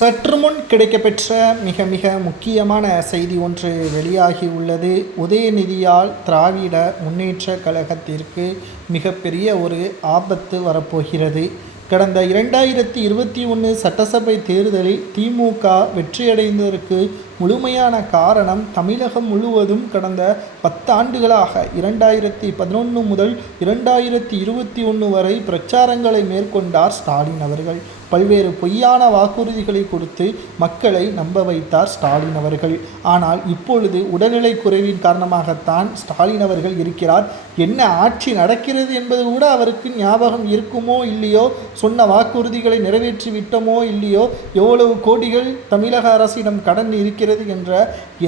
சற்று முன் கிடைக்கப்பெற்ற மிக மிக முக்கியமான செய்தி ஒன்று வெளியாகி உள்ளது. உதயநிதியால் திராவிட முன்னேற்ற கழகத்திற்கு மிகப்பெரிய ஒரு ஆபத்து வரப்போகிறது. கடந்த 2021 சட்டசபை தேர்தலில் திமுக வெற்றியடைந்ததற்கு முழுமையான காரணம் தமிழகம் முழுவதும் கடந்த 10 ஆண்டுகளாக 2011 முதல் 2021 வரை பிரச்சாரங்களை மேற்கொண்டார் ஸ்டாலின் அவர்கள். பல்வேறு பொய்யான வாக்குறுதிகளை கொடுத்து மக்களை நம்ப வைத்தார் ஸ்டாலின் அவர்கள். ஆனால் இப்பொழுது உடல்நிலை குறைவின் காரணமாகத்தான் ஸ்டாலின் அவர்கள் இருக்கிறார். என்ன ஆட்சி நடக்கிறது என்பது கூட அவருக்கு ஞாபகம் இருக்குமோ இல்லையோ, சொன்ன வாக்குறுதிகளை நிறைவேற்றி விட்டோமோ இல்லையோ, எவ்வளவு கோடிகள் தமிழக அரசிடம் கடன் இருக்கிறது என்ற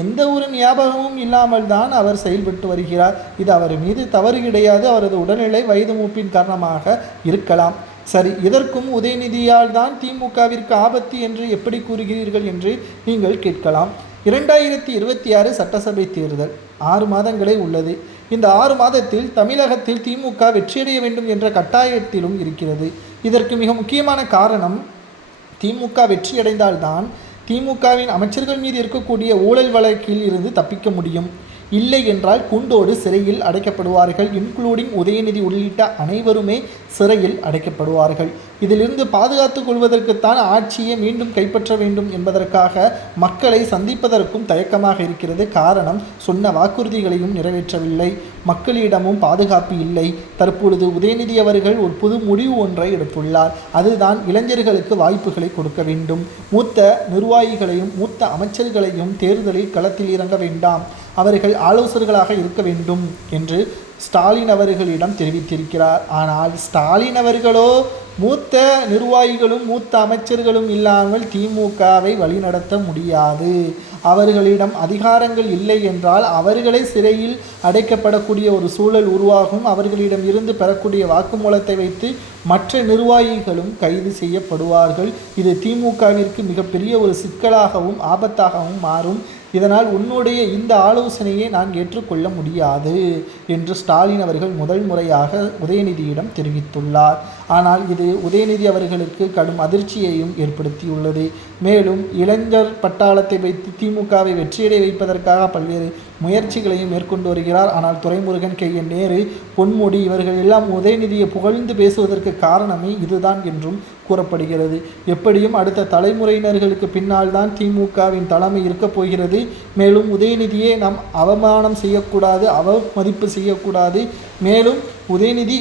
எந்த ஒரு ஞாபகமும் இல்லாமல் தான் அவர் செயல்பட்டு வருகிறார். இது அவர் மீது தவறு கிடையாது. அவரது உடல்நிலை வயது மூப்பின் காரணமாக இருக்கலாம். சரி, இதற்கும் உதயநிதியால் தான் திமுகவிற்கு ஆபத்து என்று எப்படி கூறுகிறீர்கள் என்று நீங்கள் கேட்கலாம். 2026 சட்டசபை தேர்தல் 6 மாதங்களே உள்ளது. இந்த 6 மாதத்தில் தமிழகத்தில் திமுக வெற்றியடைய வேண்டும் என்ற கட்டாயத்திலும் இருக்கிறது. இதற்கு மிக முக்கியமான காரணம், திமுக வெற்றியடைந்தால்தான் திமுகவின் அமைச்சர்கள் மீது இருக்கக்கூடிய ஊழல் வழக்கில் இருந்து தப்பிக்க முடியும். இல்லை என்றால் கூண்டோடு சிறையில் அடைக்கப்படுவார்கள். இன்க்ளூடிங் உதயநிதி உள்ளிட்ட அனைவருமே சிறையில் அடைக்கப்படுவார்கள். இதிலிருந்து பாதுகாத்துக் கொள்வதற்குத்தான் ஆட்சியை மீண்டும் கைப்பற்ற வேண்டும் என்பதற்காக மக்களை சந்திப்பதற்கும் தயக்கமாக இருக்கிறது. காரணம், சொன்ன வாக்குறுதிகளையும் நிறைவேற்றவில்லை, மக்களிடமும் பாதுகாப்பு இல்லை. தற்பொழுது உதயநிதி அவர்கள் ஒரு புது முடிவு ஒன்றை எடுத்துள்ளார். அதுதான் இளைஞர்களுக்கு வாய்ப்புகளை கொடுக்க வேண்டும். மூத்த நிர்வாகிகளையும் மூத்த அமைச்சர்களையும் தேர்தலில் களத்தில் இறங்க வேண்டாம், அவர்கள் ஆலோசகர்களாக இருக்க வேண்டும் என்று ஸ்டாலின் அவர்களிடம் தெரிவித்திருக்கிறார். ஆனால் ஸ்டாலின் அவர்களோ மூத்த நிர்வாகிகளும் மூத்த அமைச்சர்களும் இல்லாமல் திமுகவை வழிநடத்த முடியாது, அவர்களிடம் அதிகாரங்கள் இல்லை என்றால் அவர்களை சிறையில் அடைக்கப்படக்கூடிய ஒரு சூழல் உருவாகும். அவர்களிடம் இருந்து பெறக்கூடிய வாக்குமூலத்தை வைத்து மற்ற நிர்வாகிகளும் கைது செய்யப்படுவார்கள். இது திமுகவிற்கு மிகப்பெரிய ஒரு சிக்கலாகவும் ஆபத்தாகவும் மாறும். இதனால் உன்னுடைய இந்த ஆலோசனையை நான் ஏற்றுக்கொள்ள முடியாது என்று ஸ்டாலின் அவர்கள் முதல் முறையாக உதயநிதியிடம் தெரிவித்துள்ளார். ஆனால் இது உதயநிதி அவர்களுக்கு கடும் அதிர்ச்சியையும் ஏற்படுத்தியுள்ளது. மேலும் இளைஞர் பட்டாளத்தை வைத்து திமுகவை வெற்றியடை வைப்பதற்காக பல்வேறு முயற்சிகளையும் மேற்கொண்டு வருகிறார். ஆனால் துரைமுருகன், KN நேரு, பொன்முடி இவர்கள் எல்லாம் உதயநிதியை புகழ்ந்து பேசுவதற்கு காரணமே இதுதான் என்றும் கூறப்படுகிறது. எப்படியும் அடுத்த தலைமுறையினர்களுக்கு பின்னால் தான் திமுகவின் தலைமை இருக்கப் போகிறது. மேலும் உதயநிதியை நாம் அவமானம் செய்யக்கூடாது, அவமதிப்பு செய்யக்கூடாது. மேலும் உதயநிதி